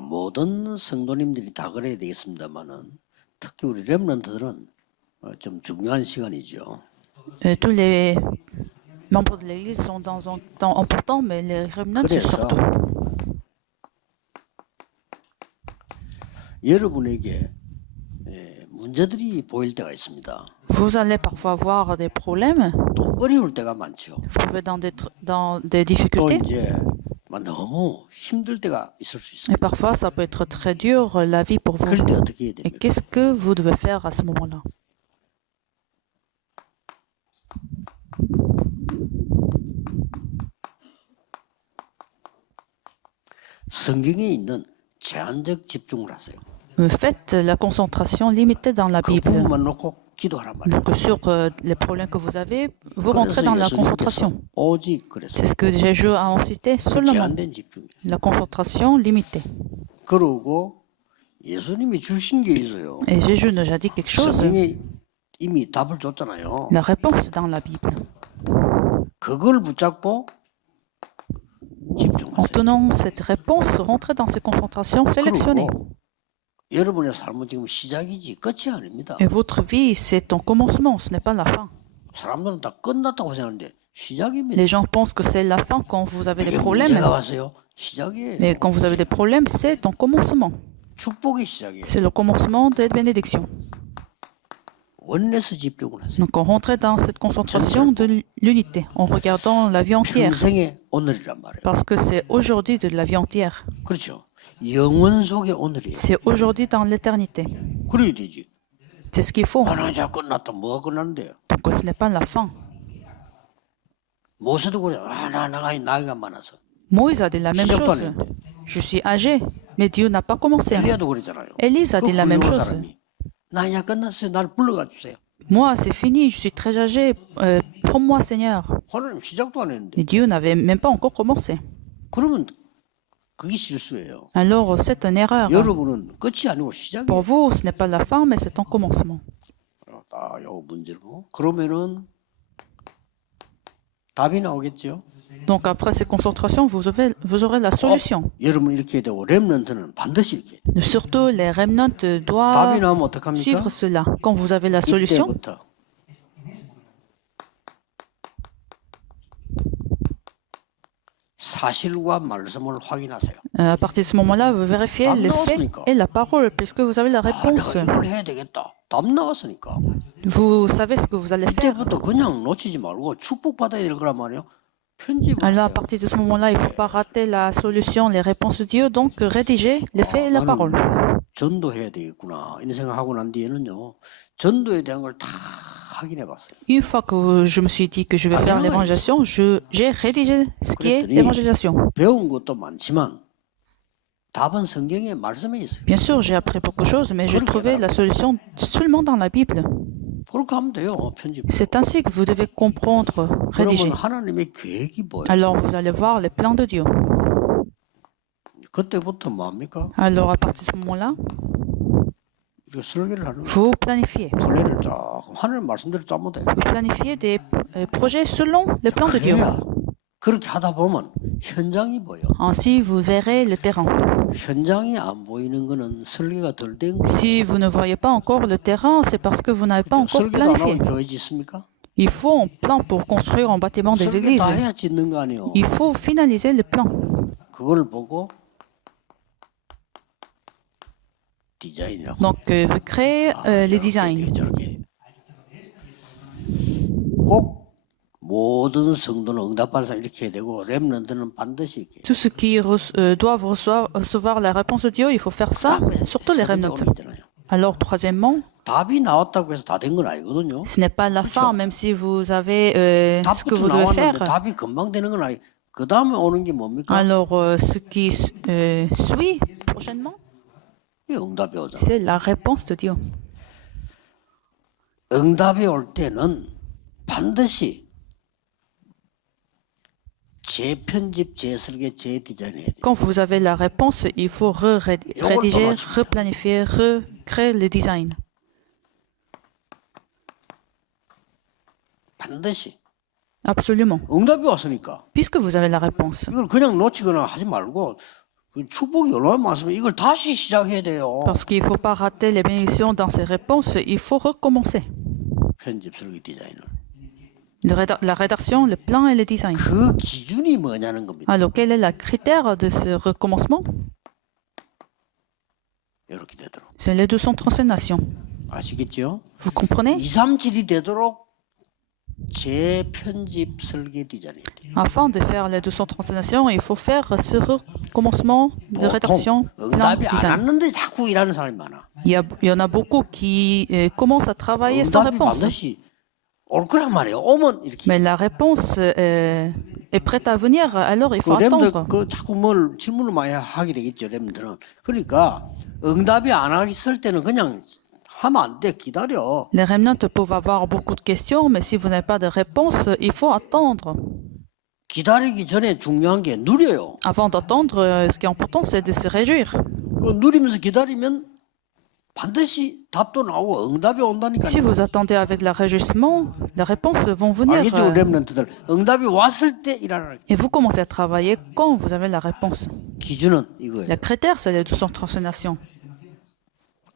모든 성도님들이 다 그래야 되겠습니다만은 특히 우리 렘넌트들은 좀 중요한 시간이죠. Tous les membres de l'Église sont dans un temps important, mais les remnants 그래서 surtout. 여러분에게 문제들이 보일 때가 있습니다. Vous allez parfois avoir des problèmes, 또 어려울 때가 많죠. vous pouvez dans des 또 difficultés, 이제 너무 힘들 때가 있을 수 et 있습니다. parfois ça peut être très dur la vie pour vous. 그럴 때 어떻게 해야 Et 됩니까? qu'est-ce que vous devez faire à ce moment-là? 성경에 있는 제한적 집중을 하세요. Faites la concentration limitée dans la 그 Bible. 부분만 놓고 기도하란 말이에요. Donc sur les problèmes que vous avez, vous rentrez dans la 예수님께서 concentration. 오직 그래서 C'est ce que Jésus a incité seulement, 제한된 집중이에요. la concentration limitée. 그러고 예수님이 주신 게 있어요. Et Jésus nous a dit quelque chose. 성경이 이미 답을 줬잖아요. La réponse est dans la Bible. 그걸 붙잡고 En 집중하세요. tenant cette réponse, rentrez dans ces concentrations sélectionnées. 그리고 여러분의 삶은 지금 시작이지 끝이 아닙니다. Et votre vie, c'est un commencement, ce n'est pas la fin. 사람들은 다 끝났다고 생각하는데 시작입니다. Les gens pensent que c'est la fin quand vous avez des 이게 problèmes. 문제가 왔어요. 시작이에요. Mais quand vous avez des problèmes, c'est un commencement. 축복의 시작이에요. C'est le commencement des bénédictions. 원내스 집중을 하세요. Donc on rentre dans cette concentration de l'unité en regardant la vie entière. 평생의 오늘이란 말이에요. Parce que c'est aujourd'hui de la vie entière. 그렇죠. 영원 속의 오늘이에요. C'est aujourd'hui dans l'éternité. 그래야 되지. C'est ce qu'il faut. 나 이제 끝났다. 뭐가 끝났는데요? Donc ce n'est pas la fin. 모세도 그래. 나이가 많아서. Moïse a dit la même 시작도 안 chose. 했는데. Je suis âgé, mais Dieu n'a pas commencé. 엘리야도 그랬잖아요. Élise a dit la même chose. 사람이 나 이제 끝났어요. 나를 불러가 주세요. Moi, c'est fini, je suis très âgé. Prends-moi, Seigneur. 하나님 시작도 안 했는데. Mais Dieu n'avait même pas encore commencé. 그러면 그게 실수예요. Alors, c'est une erreur. 여러분은 끝이 아니고 시작이에요. Pour vous, ce n'est pas la fin, mais c'est un commencement. 요 문제를 보고 그러면은 답이 나오겠죠. Donc, après ces concentrations, vous aurez la solution. 여러분 이렇게 되고 렘넌트는 반드시 이렇게. Surtout, les remnants 답이 doivent 나오면 어떡합니까? suivre cela. Quand vous avez la solution, 이때부터 사실과 말씀을 확인하세요. à partir de ce moment-là, vous vérifiez les faits et la parole, puisque vous avez la réponse. 내가 이걸 해야 되겠다. 답 나왔으니까. Vous savez ce que vous allez faire. 이때부터 그냥 놓치지 말고 축복받아야 될 거란 말이에요. 편집을 Alors, à 하세요. partir de ce moment-là, il ne faut pas rater la solution, les réponses de Dieu, donc rédiger les faits et la parole. 전도해야 되겠구나. 이런 생각하고 난 뒤에는요. 전도에 대한 걸 다 확인해 봤어요. Une fois que je me suis dit que je vais faire l'évangélisation, j'ai rédigé ce qui est 그랬더니 l'évangélisation. 배운 것도 많지만 답은 성경의 말씀에 있어요. Bien sûr, j'ai appris beaucoup de choses, mais j'ai trouvé la solution seulement dans la Bible. 그렇게 하면 돼요. 편집. C'est ainsi que vous devez comprendre, rédiger. 그러면 하나님의 계획이 뭐예요? Alors, vous allez voir les plans de Dieu. 그때부터 뭡니까? Alors, à partir de ce moment-là, 이렇게 설계를 하는 거예요. vous planifiez. 플랜을 쫙 하나님 말씀대로 짜면 돼요. Vous planifiez des projets selon les plans de Dieu. 그래야 그렇게 하다 보면 현장이 보여. Ainsi, vous verrez le terrain. 현장이 안 보이는 거는 설계가 덜 된 거예요. Si vous ne voyez pas encore le terrain, c'est parce que vous n'avez pas encore 설계도 안 planifié. 하고 교회 짓습니까? Il faut un plan pour construire un bâtiment des 설계 églises. 다 해야 짓는 거 아니에요. Il faut finaliser le plan. 그걸 보고 디자인이라고. Donc, vous créez les designs. 저렇게 꼭 모든 성도는 응답받는 사람 이렇게 해야 되고 렘넌트는 반드시 이렇게. Tous ceux qui doivent recevoir la réponse de Dieu, il faut faire ça, surtout les remnants. Alors, troisièmement, 답이 나왔다고 해서 다 된 건 아니거든요. ce n'est pas la fin, même si vous avez ce que 답부터 vous devez 나왔는데 faire. 답이 금방 되는 건 아니. 그 다음에 오는 게 뭡니까? Alors, ce qui suit prochainement, 이 응답이 오잖아. c'est la réponse de Dieu. 응답이 올 때는 반드시 재편집, 재설계, 재디자인 해야 돼. Quand vous avez la réponse, il faut rédiger, replanifier, recréer le design. 반드시. Absolument. 응답이 왔으니까 Puisque vous avez la réponse. 이걸 그냥 놓치거나 하지 말고 그 축복이 얼마나 많으면 이걸 다시 시작해야 돼요. Parce qu'il ne faut pas rater les bénédictions dans ses réponses, il faut recommencer. 편집 설계 디자인을. La rédaction, le plan et le design. 그 기준이 뭐냐는 겁니다. Alors, quel est le critère de ce recommencement? 이렇게 되도록. C'est les 235 nations. 아시겠죠? Vous comprenez? 237이 되도록 재편집 설계 디자인이 돼요. Afin de faire les 235 nations, il faut faire ce recommencement de rédaction, plan, 응답이 안 design. 왔는데 자꾸 일하는 사람이 많아. Il y en a beaucoup qui commencent à travailler sans 응답이 réponse. 반드시 올 거란 말이에요. 오면 이렇게. Mais la réponse est prête à venir, alors il 그 faut 렘들 attendre. 그 자꾸 뭘 질문을 많이 하게 되겠죠. 렘들은. 그러니까 응답이 안 왔을 때는 그냥 하면 안 돼. 기다려. Les remnants peuvent avoir beaucoup de questions, mais si vous n'avez pas de réponse, il faut attendre. 기다리기 전에 중요한 게 누려요. Avant d'attendre, ce qui est important, c'est de se réjouir. 그 누리면서 기다리면 반드시 답도 나오고 응답이 온다니까요. Si vous attendez avec le réjouissement, les réponses vont venir. 알겠죠, 렘넌트들. 응답이 왔을 때 일하라. Et vous commencez à travailler quand vous avez la réponse. 기준은 이거예요. Le critère, c'est les 235 nations.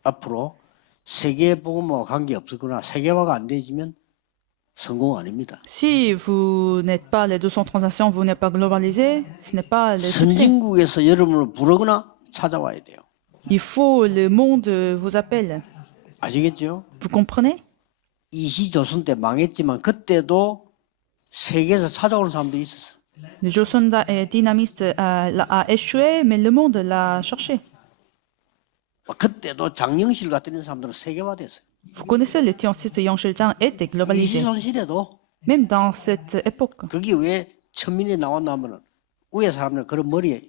앞으로 세계 복음화와 관계 없었거나 세계화가 안 되지면 성공 아닙니다. Si vous n'êtes pas les 230 nations, vous n'êtes pas globalisé, ce n'est pas le succès. 선진국에서 여러분을 부르거나 찾아와야 돼요. Il faut le monde vous appelle. 아시겠죠? Vous comprenez? 이시조선 때 망했지만 그때도 세계에서 찾아오는 사람들이 있었어. Le Joseon dynamiste a échoué, mais le monde l'a cherché. 그때도 장영실 같은 사람들은 세계화됐어요. Vous connaissez le Tiancis de Yang Shiljiang était globalisé. 이시조선 시대도 Même dans cette époque. 그게 왜 천민이 나왔나 하면은 위에 사람들 그런 머리에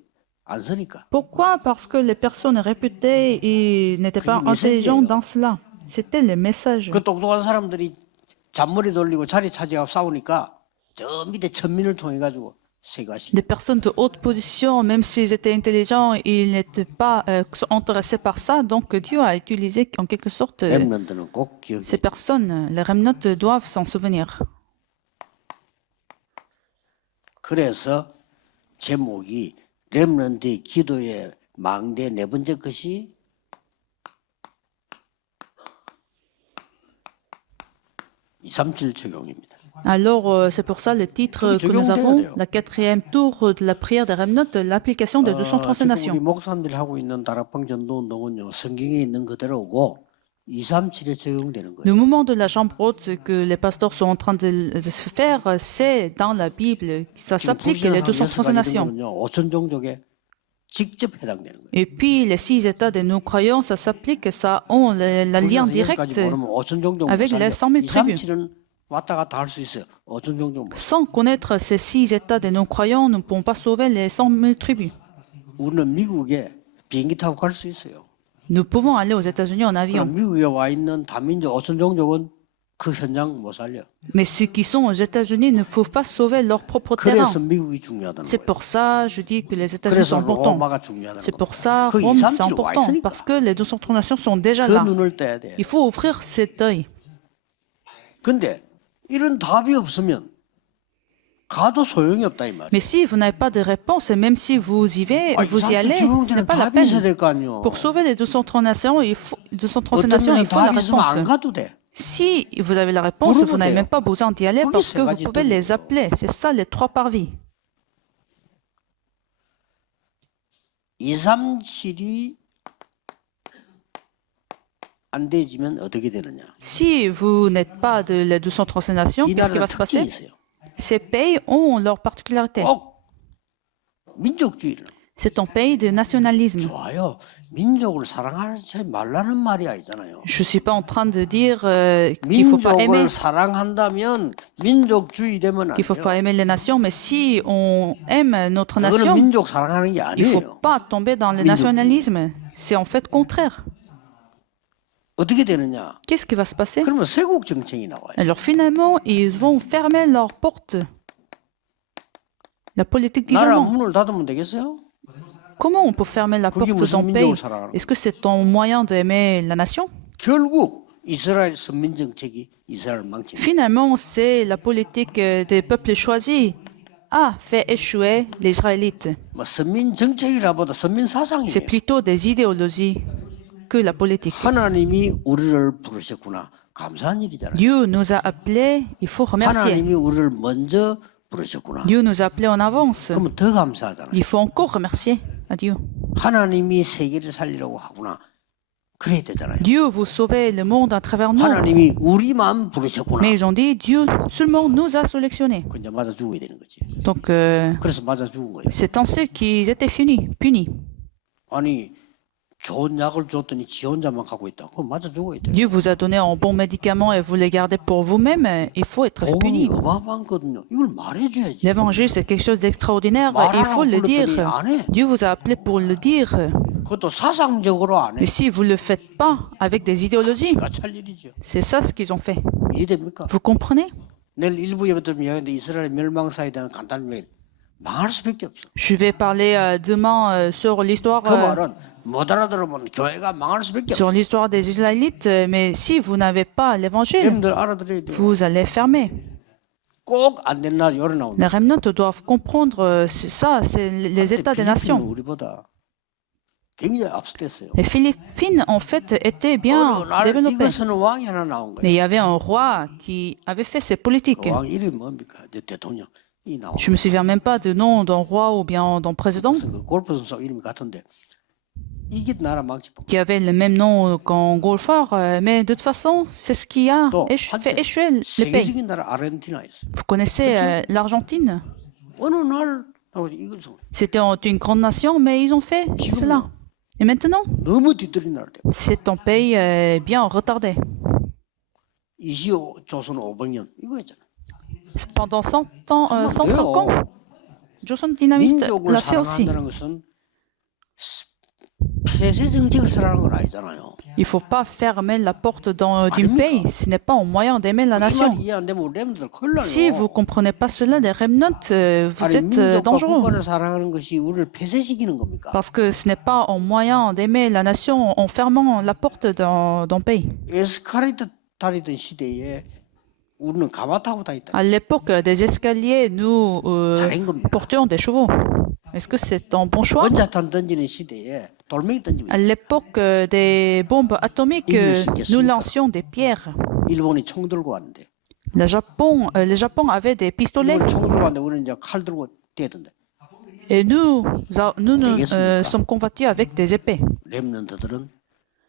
안 서니까. Pourquoi? Parce que les personnes réputées et n'étaient pas intelligentes dans cela. C'était le message. 그 똑똑한 사람들이 잔머리 돌리고 자리 차지하고 싸우니까 저 밑에 천민을 통해 가지고 세가시. Des personnes de haute position, même s'ils étaient intelligents, ils n'étaient pas intéressés par ça. Donc Dieu a utilisé en quelque sorte 렘넌트는 꼭 기억해. ces personnes. Les remnants doivent s'en souvenir. 그래서 제목이 렘넌트의 기도의 망대 네 번째 것이 (237) 적용입니다. Alors, c'est pour ça le titre que nous avons, la quatrième tour de la prière des remnants, l'application des 235 지금 우리 nations. 목사님들이 하고 있는 다락방 전도 운동은요 성경에 있는 그대로고 237에 적용되는 거예요. Le moment de la chambre haute que les pasteurs sont en train de se faire, c'est dans la Bible. Ça s'applique les 235 nations. 5천 종족에 직접 해당되는 거예요. Et puis, les 6 états de nos croyants, ça s'applique, ça ont le lien direct avec les 100 000 tribus. 237은 왔다 갔다 할 수 있어요. 5천 종족. Sans connaître ces 6 états de nos croyants, nous ne pouvons pas sauver les 100 000 tribus. 우리는 미국에 비행기 타고 갈 수 있어요. Nous pouvons aller aux États-Unis en 그럼 avion. 미국에 와 있는 다민족 5천 종족은 그 현장 못 살려. Mais ceux qui sont aux États-Unis ne peuvent pas sauver leur propre terrain. 그래서 미국이 중요하다는 C'est 거예요. pour ça, je dis que les États-Unis 그래서 sont importants. 로마가 중요하다는 C'est 거예요. pour ça, 그 Rome, c'est 237이 와 important. 있으니까 Parce que les 230 nations sont déjà 그 là. 눈을 떼야 돼. Il faut ouvrir cet œil. 근데 이런 답이 없으면 가도 소용이 없다 이 말이에요. Mais si vous n'avez pas de réponse, et même si vous y allez, ce n'est pas la 답이 있어야 peine. 될 거 아니에요. Pour sauver les 230 nations, il faut 어떤 la 데는 답이 있으면 안 réponse. 가도 돼. Si vous avez la réponse, vous n'avez même pas besoin d'y aller parce que vous pouvez les appeler. C'est ça les 3 parvis. 237이 안 되지면 어떻게 되느냐? Si vous n'êtes pas de les 235 nations, 이 qu'est-ce qui 나라는 va se 특징이 passer? 있어요. Ces pays ont leur particularité. 꼭 민족주의를. C'est un pays de nationalisme. 좋아요. 민족을 사랑하지 말라는 말이 아니잖아요. Je ne suis pas en train de dire qu'il ne faut pas aimer. 민족을 사랑한다면 민족주의 되면 안 Il faut 돼요. pas aimer les nations, mais si on aime notre 그거는 nation, 민족 사랑하는 게 il ne faut 아니에요. pas tomber dans le nationalisme. C'est en fait contraire. 어떻게 되느냐? Qu'est-ce qui va se passer? 그러면 세국 정책이 나와요. Alors finalement, ils vont fermer leurs portes. La politique 나라 d'isolement. 문을 닫으면 되겠어요? Comment on peut fermer la porte 그게 무슨 d'un pays? 민족을 사랑하는 거예요? Est-ce que c'est un moyen d'aimer la nation? 결국 이스라엘 선민 정책이 이스라엘 망칩니다. Finalement, c'est la politique des peuples choisis a fait échouer les Israélites. 뭐 선민 정책이라보다 선민 C'est 사상이에요. plutôt des idéologies que la politique. 하나님이 우리를 부르셨구나. 감사한 일이잖아요. Dieu nous a appelés, il faut remercier. 하나님이 우리를 먼저 부르셨구나. Dieu nous a appelés en avance. 그러면 더 감사하잖아요. Il faut encore remercier à Dieu. 하나님이 세계를 살리려고 하구나. 그래야 되잖아요. Dieu vous sauver le monde à travers nous. 하나님이 우리만 부르셨구나. Mais ils ont dit, Dieu seulement nous a sélectionnés. 그 이제 맞아 죽어야 되는 거지. Donc, 그래서 맞아 죽은 거예요. c'est ainsi qu'ils étaient punis. 아니 좋은 약을 줬더니 지 혼자만 갖고 있다. 그럼 맞아 죽어야 돼. Dieu vous a donné un bon médicament et vous les gardez pour vous-même. Il faut être 복음이 puni. 어마어마하거든요. 이걸 말해줘야지. L'évangile, c'est quelque chose d'extraordinaire. Il faut le dire. Dieu vous a appelé pour le dire. 그것도 사상적으로 안 해. Et si vous ne le faites pas avec des idéologies, 기가 찰 일이죠. c'est ça ce qu'ils ont fait. 이해됩니까? Vous comprenez? 내일 일부 예배 들으면 이야기하는데 이스라엘 멸망사에 대한 간단한 얘기. 망할 수밖에 없어. Je vais parler demain sur l'histoire 그 말은 못 알아들으면 교회가 망할 수밖에 sur 없어. l'histoire des Israélites. Mais si vous n'avez pas l'évangile, 여러분들 알아들어야 돼요. vous allez fermer. 꼭 안 된 날 요래 나온다. Les remnants doivent comprendre c'est ça, c'est les états des 필리핀은 nations. 우리보다 굉장히 앞서댔어요. Les Philippines, en fait, étaient bien 어느 날 développées. 이것은 왕이 하나 나온 Mais il 거예요. y avait un roi qui avait fait ses politiques. 그 왕 이름이 뭡니까? 이제 대통령 이 나온. Je me souviens même pas du nom d'un roi ou bien d'un président 그 골프 선수 이름이 같은데 이게 나라 망치. qui avait le même nom qu'un golfeur. Mais de toute façon, c'est ce qui a 또 fait échouer les pays. 세계적인 나라 아르헨티나였어. Vous connaissez l'Argentine? 어느 날 이것은 C'était une grande nation, mais ils ont fait cela. Et maintenant, 너무 뒤떨린 나라 돼. c'est un pays bien retardé. 조선 500년 이거였잖아. Pendant 100 ans, 105 ans, Joseon Dynamite 민족을 l'a fait aussi. 사랑한다는 것은 폐쇄 정책을 쓰라는 건 아니잖아요. Il ne faut pas fermer la porte d'un pays. Ce n'est pas un moyen d'aimer la 이 nation. 말 이해 안 되면 우리 렘들 큰일 Si vous ne 나요. comprenez pas cela, les remnants, vous 아니 êtes 민족과 dangereux. 국가를 사랑하는 것이 우리를 폐쇄시키는 겁니까? Parce que ce n'est pas un moyen d'aimer la nation en fermant la porte d'un pays. 에스카레이터 다니던 시대에 우리는 가마 타고 다녔다. À l'époque des escaliers, nous 잘한 겁니까? portions des chevaux. Est-ce que c'est un bon choix? 원자탄 던지는 시대에 돌멩이 던지고 À 있어요. l'époque des bombes atomiques, nous lancions des pierres. 일본이 총 들고 왔는데 Le Japon avait des pistolets 일본이 총 들고 왔는데 우리는 이제 칼 들고 대던데 et nous sommes combattus avec des épées. 렘넌트들은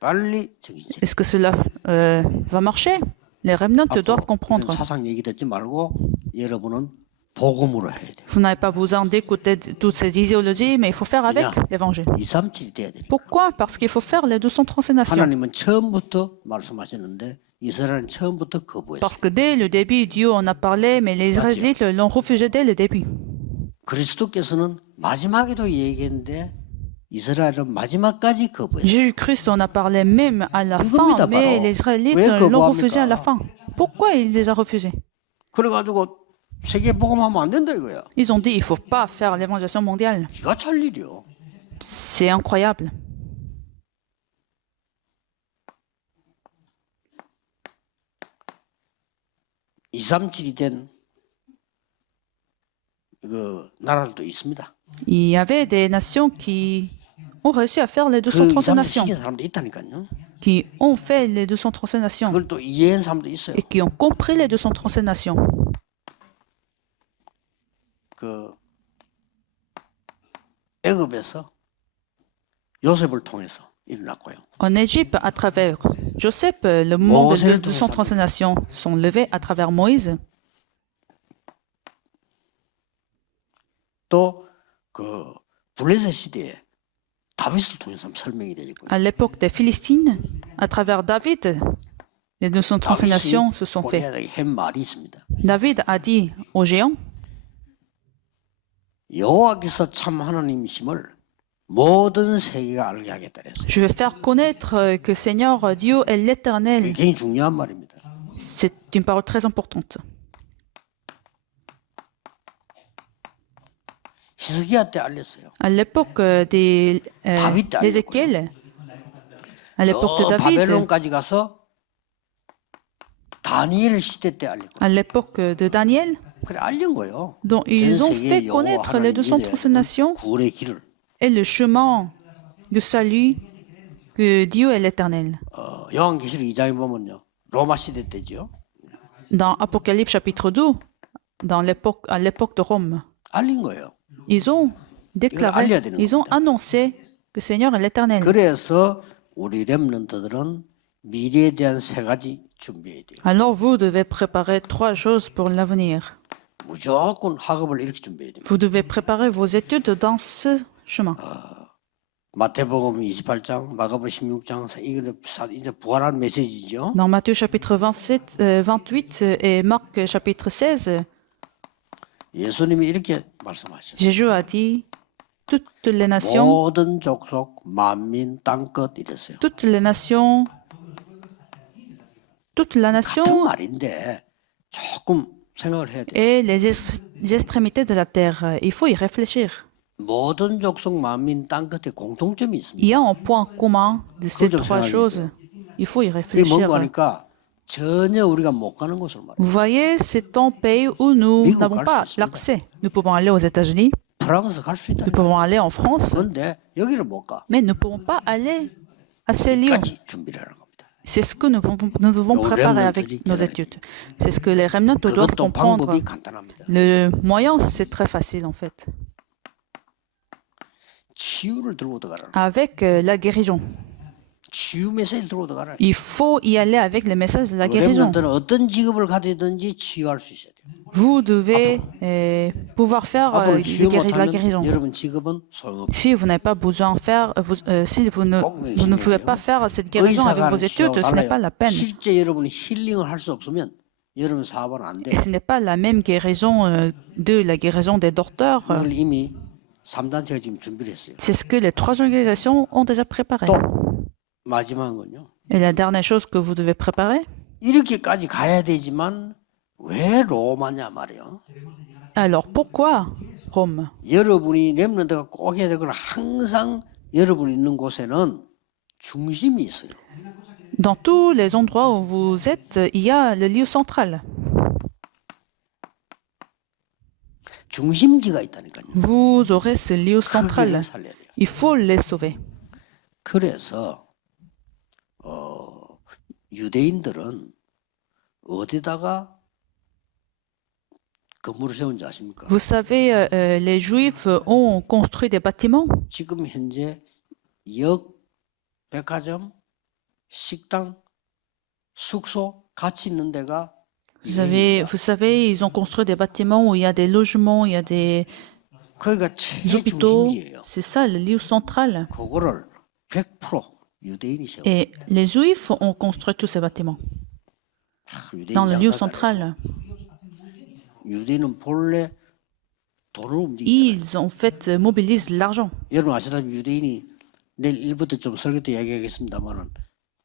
빨리 정신 차려. Est-ce que cela va marcher? Les remnants doivent comprendre. 사상 얘기 듣지 말고 여러분은 복음으로 해야 돼요. Vous n'avez pas besoin d'écouter toutes ces idéologies, mais il faut faire avec l'évangile. 237이 돼야 돼요. Pourquoi? Parce qu'il faut faire les 236 nations. 하나님은 처음부터 말씀하셨는데 이스라엘은 처음부터 거부했어요. Parce que dès le début, Dieu en a parlé, mais les Israélites l'ont refusé dès le début. 그리스도께서는 마지막에도 얘기했는데 이스라엘은 마지막까지 거부했어요. Jésus-Christ en a parlé même à la 이겁니다, fin, mais 바로. les Israélites 왜 l'ont refusé à la 거부합니까? fin. Pourquoi il les a refusés? 그래가지고 세계 복음하면 안 된다 이거야. Ils ont dit il ne faut pas faire l'évangélisation mondiale. 기가 찰 일이요. C'est incroyable. (237이 된) 그 나라들도 있습니다. Il y avait des nations qui ont réussi à faire les 그 236 237 nations, 시킨 사람도 있다니까요. qui ont fait les 236 nations 그걸 또 이해한 사람도 있어요. et qui ont compris les 236 nations. 그 애굽에서 요셉을 통해서 일어났고요. En Égypte, à travers Joseph, le monde Moïse des 236 nations sont levés à travers Moïse. 또 그 블레셋 시대에 다윗을 통해서 설명이 되고요. À l'époque des Philistines, à travers David, les 236 nations se sont faites. 골리앗에게 한 말이 있습니다. David a dit aux géants, 여호와께서 참 하나님이심을 모든 세계가 알게 하겠다 그랬어요. je vais faire connaître que Seigneur Dieu est l'Éternel. 굉장히 중요한 말입니다. C'est une parole très importante. 히스기야 때 알렸어요. À l'époque d'Ézéchiel, à l'époque de 저 David, 바벨론까지 가서 다니엘 시대 때 알렸고 à l'époque de Daniel, 그래 알린 거예요. Donc, 전 ils ont 세계에 fait 여호와 connaître les 하나님 236 믿어야 되는 nations 구원의 길을 et le chemin de salut que Dieu est l'Éternel. 요한계시록 2장에 보면요. 로마 시대 때죠. Dans Apocalypse chapitre 2, à l'époque de Rome, 알린 거예요. ils ont déclaré, 알려야 되는 ils ont 겁니다. annoncé que le Seigneur est l'Éternel. 그래서 우리 렘넌트들은 미래에 대한 세 가지 준비해야 돼요. Alors vous devez préparer trois choses pour l'avenir. 무조건 학업을 이렇게 준비해야 돼요. Vous devez préparer vos études dans ce chemin. 마태복음 28장, 마가복음 16장 이거는 이제 부활한 메시지죠. Dans Matthieu chapitre 28 et Marc chapitre 16, 예수님이 이렇게 말씀하셨어요. Jésus a dit toutes les nations, 모든 족속, 만민, 땅끝 이랬어요. toutes les nations, toute la 같은 nation 말인데 조금 생각을 해야 돼요. et les extrémités de la terre. Il faut y réfléchir. 모든 족속, 만민, 땅끝에 공통점이 있습니다. Il y a un point commun de ces 좀 trois 생각해야 choses. Il faut y 이게 réfléchir. 뭔가 하니까 전혀 우리가 못 가는 곳으로 말이에요. Vous voyez, c'est un pays où nous 미국 n'avons 갈 pas 수 있습니다. l'accès. Nous pouvons aller aux États-Unis, 프랑스 갈 수 있다. nous pouvons aller en France, 그런데 여기를 못 가. mais nous ne pouvons pas aller à ces lieux. 까지 준비를 하는 겁니다. C'est ce que nous devons préparer avec nos études. C'est ce que les remnants doivent 그것도 comprendre. 방법이 간단합니다. Le moyen, c'est très facile en fait. 치유를 들고 들어가라. Avec la guérison. 치유 메시지를 들고 들어가라. Il faut y aller avec le message de la guérison. 렘넌트는 어떤 직업을 가지든지 치유할 수 있어야 돼요. Vous devez pouvoir faire 앞으로 de 치유 la guérison. 못하면 여러분 직업은 소용없어요. Si vous n'avez pas besoin de faire, si vous ne pouvez pas faire cette guérison avec vos études, ce n'est pas la peine. 실제 여러분이 힐링을 할 수 없으면 여러분 사업은 안 돼. Et ce n'est pas la même guérison de la guérison des docteurs. 그걸 이미 3단체가 지금 준비를 했어요. C'est ce que les trois organisations ont déjà préparé. 또 마지막은요. Et la dernière chose que vous devez préparer, 이렇게까지 가야 되지만 왜 로마냐 말이에요. alors pourquoi Rome? 여러분이 렘넌트가 꼭 해야 될 건 항상 여러분이 있는 곳에는 중심이 있어요. Dans tous les endroits où vous êtes, il y a le lieu central. 중심지가 있다니까요. Vous aurez ce lieu central. 크기를 살려야 돼요. Il faut les sauver. 그래서 유대인들은 어디다가 건물을 세운지 아십니까? Vous savez, les Juifs ont construit des bâtiments. 지금 현재 역, 백화점, 식당, 숙소 같이 있는 데가 Vous savez, ils ont construit des bâtiments où il y a des logements, il y a des 거기가 hôpitaux. 최중심지예요. C'est ça le lieu central. 그거를 100% 유대인이 세워. Et les Juifs ont construit tous ces bâtiments dans le lieu central. 유대인은 본래 돈을 움직이잖아요. Ils, en fait, mobilisent l'argent. 여러분 아시다시피 유대인이 내일 일부터 좀 설교 때 이야기하겠습니다만은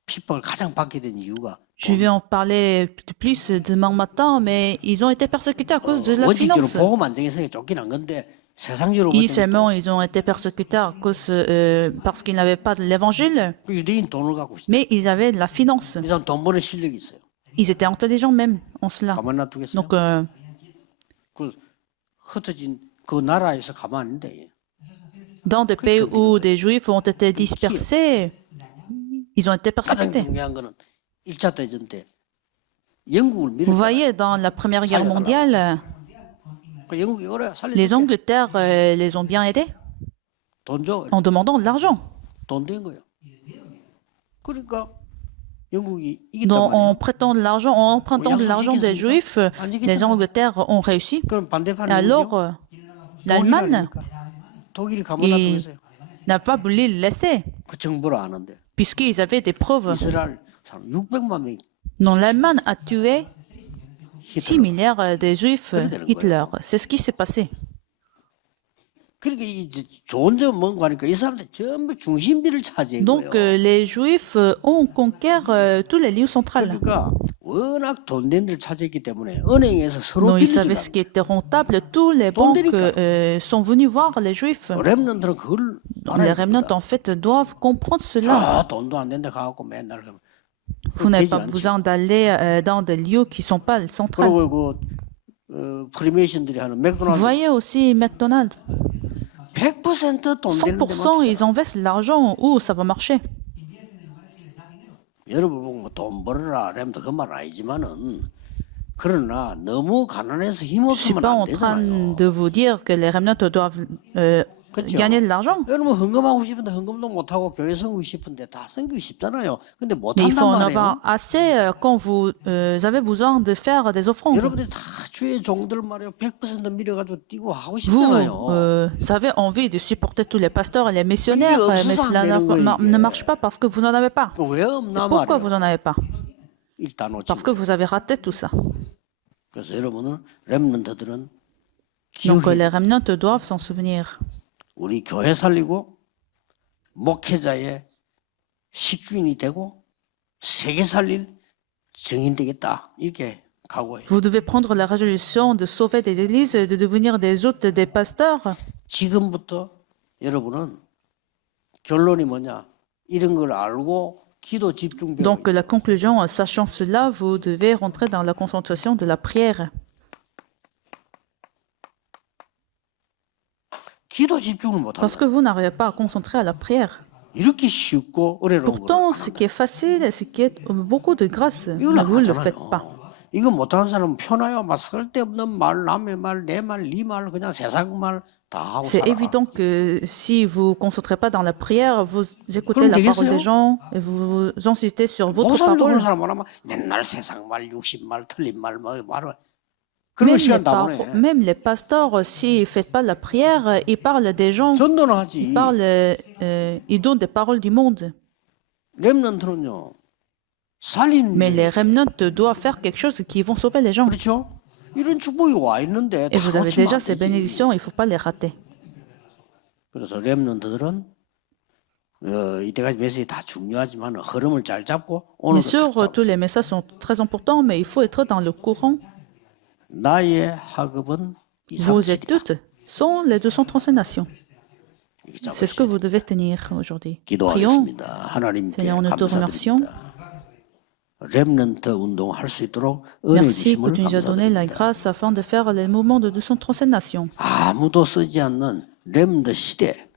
핍박을 가장 받게 된 이유가 Je vais en parler plus demain matin, mais ils ont été persécutés à cause de la 원칙적으로 finance. 복음 안 정해서 쫓겨난 건데 세상적으로 볼 때는 Initialement, ils ont été persécutés à cause, parce qu'ils n'avaient pas de l'évangile, 그 유대인 돈을 갖고 있어요. mais ils avaient de la finance. 이 사람 돈 버는 실력이 있어요. Ils étaient intelligents même en cela. 가만 놔두겠어요? Donc, 그 흩어진 그 나라에서 가만 안 돼. dans des pays où des Juifs ont été dispersés, ils ont été 가장 persécutés. 중요한 거는 1차 대전 때 영국을 Vous 밀었잖아요. voyez, dans la Première Guerre mondiale, 그 영국이 그래 살려줄게. les Angleterres les ont bien aidés 돈 줘. en demandant de l'argent. 돈 된 거예요. 그러니까 영국이 이겼단 Donc, 말이에요. en prêtant de l'argent, en empruntant de l'argent des Juifs, les Angleterres ont réussi. 그럼 반대판은 Et alors, 누구죠? l'Allemagne 독일이 가만 놔두겠어요. n'a pas voulu le laisser, 그 정보를 아는데 puisqu'ils avaient des preuves. 이스라엘 사람 600만 명이 Non, l'Allemagne a tué 6 히틀러. milliards de Juifs Hitler. C'est ce qui s'est passé. 그러니까 이제 좋은 점은 뭔가 하니까 이 사람들 전부 중심지를 차지한 Donc, 거예요. les Juifs ont conquéri tous les lieux centrales. 그러니까 워낙 돈 된 데를 차지했기 때문에 은행에서 서로 Donc, ils savaient ce 빌려주고 qui était rentable. Tous les banques sont venus voir les Juifs. 렘넌트는 그걸 Les remnants, en fait, doivent comprendre cela. 돈도 안 된데 가갖고 맨날 그러면 Vous n'avez 되지 pas 않지. besoin d'aller dans des lieux qui ne sont pas centrales. 그리고 그 프리메이션들이 하는 맥도날드 Voyez aussi McDonald's. 100%돈 되는 데만 100% ils investent l'argent où ça va marcher. 여러분 보고 뭐돈 벌어라 램도 그 말 아니지만은 그러나 너무 가난해서 Je suis 힘없으면 pas 안 en train 되잖아요. de vous dire que les remnants doivent 그렇죠? gagner de l'argent. 여러분 헌금하고 싶은데 헌금도 못하고 교회 섬기고 싶은데 다 섬기고 싶잖아요. 근데 Mais il faut 못한단 en 말이에요. avoir assez quand vous avez besoin de faire des offrandes. 여러분들이 다 주의 종들 말이에요. 100% 밀어가지고 뛰고 하고 Vous 싶잖아요. avez envie de supporter tous les pasteurs et les missionnaires, Oui, mais cela ne marche pas parce que vous n'en avez pas. 왜 없나 Pourquoi 말이에요. vous n'en avez pas? 일단 놓치. Parce que vous avez raté tout ça. 그래서 여러분은 렘넌트들은 Donc 기억이 les remnants doivent s'en souvenir. 우리 교회 살리고 목회자의 식주인이 되고 세계 살릴 증인 되겠다. 이렇게 각오해요. Vous devez prendre la résolution de sauver des églises, de devenir des hôtes des pasteurs. 지금부터 여러분은 결론이 뭐냐? 이런 걸 알고 기도 집중되고 Donc la conclusion, sachant cela, vous devez rentrer dans la concentration de la prière. 기도 집중을 못한다. Parce que vous n'arrivez pas à concentrer à la prière. 이렇게 쉽고 어려운 Pourtant, 거 ce qui est facile, ce qui est beaucoup de grâce, 이걸 mais 안 vous ne le faites pas. 하잖아요. 이거 못하는 사람은 편해요. 막 쓸데없는 말, 남의 말, 내 말, 네 말, 그냥 세상 말 다 하고 C'est 살아. évident que si vous ne concentrez pas dans la prière, vous écoutez 그럼 la parole 되겠어요? des gens et vous vous insistez sur votre 목사님도 그런 parole. 사람 말하면 맨날 세상 말, 육신 말, 틀린 말, 뭐 말을 Même 그런 les, 시간 다 보내. même les pasteurs, s'ils ne font pas la prière, ils parlent des gens, 전도는 하지. ils donnent des paroles du monde. 렘넌트는요. 살인. Mais les remnants doivent faire quelque chose qui vont sauver les gens. 그렇죠? 이런 축복이 와 있는데 Et 다 vous avez 놓치면 déjà 안 ces 되지. bénédictions, il ne faut pas les rater. 그래서 렘넌트들은 이때까지 메시지 다 중요하지만 흐름을 잘 잡고 Bien 오늘 sûr, tous les messages sont très importants, mais il faut être dans le courant. 나의 학업은 Vos 237이다. études sont les 235 nations. C'est ce que vous devez tenir aujourd'hui. Prions. 기도하겠습니다. 하나님께 Seigneur, nous te remercions. 감사드립니다. 렘넌트 운동 할 수 있도록 은혜 Merci que 주심을 tu nous as donné la 감사드립니다. grâce afin de faire les mouvements de 237 nations. 아무도 쓰지 않는 렘넌트 시대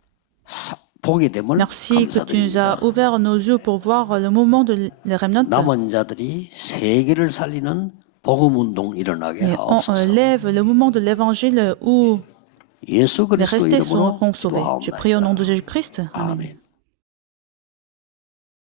보게 됨을 Merci que tu nous as 감사드립니다. ouvert nos yeux pour voir le mouvement de les remnants. 남은 자들이 세계를 살리는 복음 운동 일어나게 Et on 하옵소서. lève le mouvement de l'évangile où 예수 les 그리스도 restés 이름으로 seront sauvés. Je 기도하옵나이다. prie au nom de Jésus-Christ. Amen. 아멘.